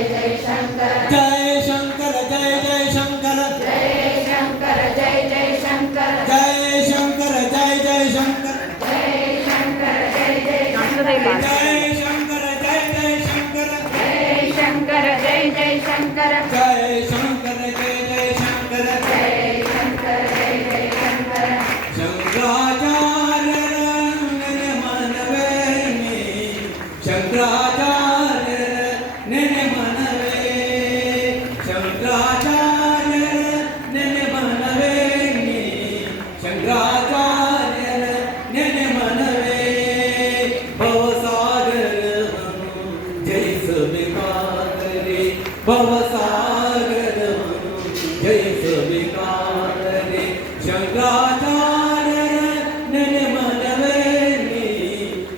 जय शंकर जय शंकर जय जय शंकर जय शंकर जय जय शंकर जय शंकर जय जय शंकर जय शंकर जय जय शंकर जय शंकर जय जय शंकर जय शंकर जय जय शंकर जय शंकर जय जय शंकर जय शंकर जय जय शंकर शंकराचार्य मनवे शंकराचार्य नेने मनवे शंकराचार्य नेने मनवे शंकराचार्य नेने मनवे भवसागर जय सबिकारे भवसागर जय सबिकारे शंकराचार्य नेने मनवे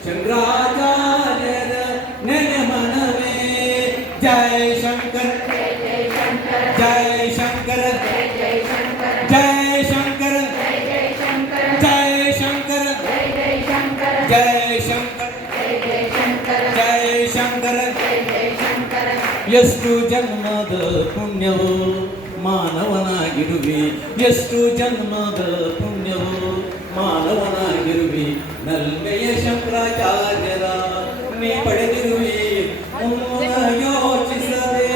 शंकराचार्य नेने मनवे जय शंकर जय जय शंकर जय शंकर जय जय शंकर जय शंकर जय जय शंकर जय शंकर जय जय शंकर जय शंकर जय जय शंकर जय शंकर जय जय शंकर ಎಷ್ಟು ಜನ್ಮದ ಪುಣ್ಯವು ಮಾನವನಾಗಿರುವಿ ಎಷ್ಟು ಜನ್ಮದ ಪುಣ್ಯವು ಮಾನವನಾಗಿರುವಿ ನಲ್ಮೆಯ ಶಂಕರಾಚಾರ್ಯರ ನೀ ಪಡೆದಿರುವಿ ಮೌನ ಯೋಚಿಸದೆ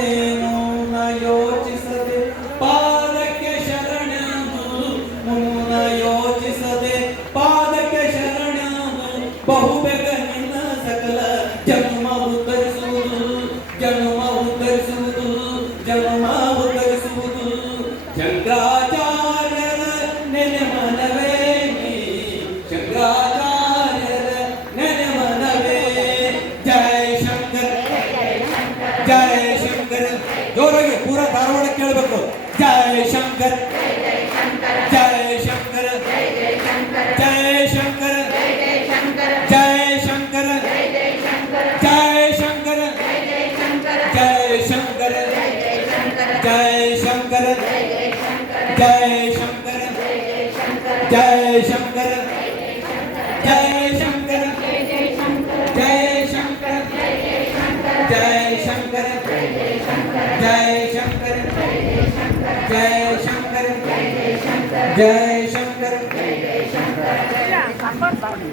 ಮೌನ ಯೋಚಿಸದೆ ಪಾದಕ್ಕೆ ಶರಣನು ಮೌನ ಯೋಚಿಸದೆ ಪಾದಕ್ಕೆ ಶರಣನು ಬಹುಬೇಗ ನಿನ್ನ ಸಕಲ ಜನ್ಮ ಉದ್ಧರಿಸುವುದು ಜನ್ಮ ಉದ್ಧರಿಸುವುದು ಜನ್ಮ ಉದ್ಧರಿಸುವುದು ಶಂಕರಾಚಾರ್ಯರ ನೆನೆ ಮನವೇ ಶಂಕರಾಚಾರ್ಯರ ನೆನೆ ಮನವೇ ಜಯ ಶಂಕರ ಜಯ ಶಂಕರ ಜೋರಾಗಿ ಪೂರ ಧಾರವಾಡ ಕೇಳಬೇಕು ಜಯ ಶಂಕರ जय शंकर ಜಯ ಶಂಕರ जय शंकर ಜಯ ಶಂಕರ जय शंकर ಜಯ ಶಂಕರ जय शंकर ಜಯ ಶಂಕರ जय शंकर ಜಯ ಶಂಕರ जय शंकर ಜಯ ಶಂಕರ जय शंकर ಜಯ ಶಂಕರ जय शंकर ಜಯ ಶಂಕರ ಜಯ ಶಂಕರ जय शंकर ಜಯ ಶಂಕರ जय शंकर ಜಯ ಶಂಕರ जय शंकर ಜಯ ಶಂಕರ जय शंकर ಜಯ ಶಂಕರ जय शंकर ಜಯ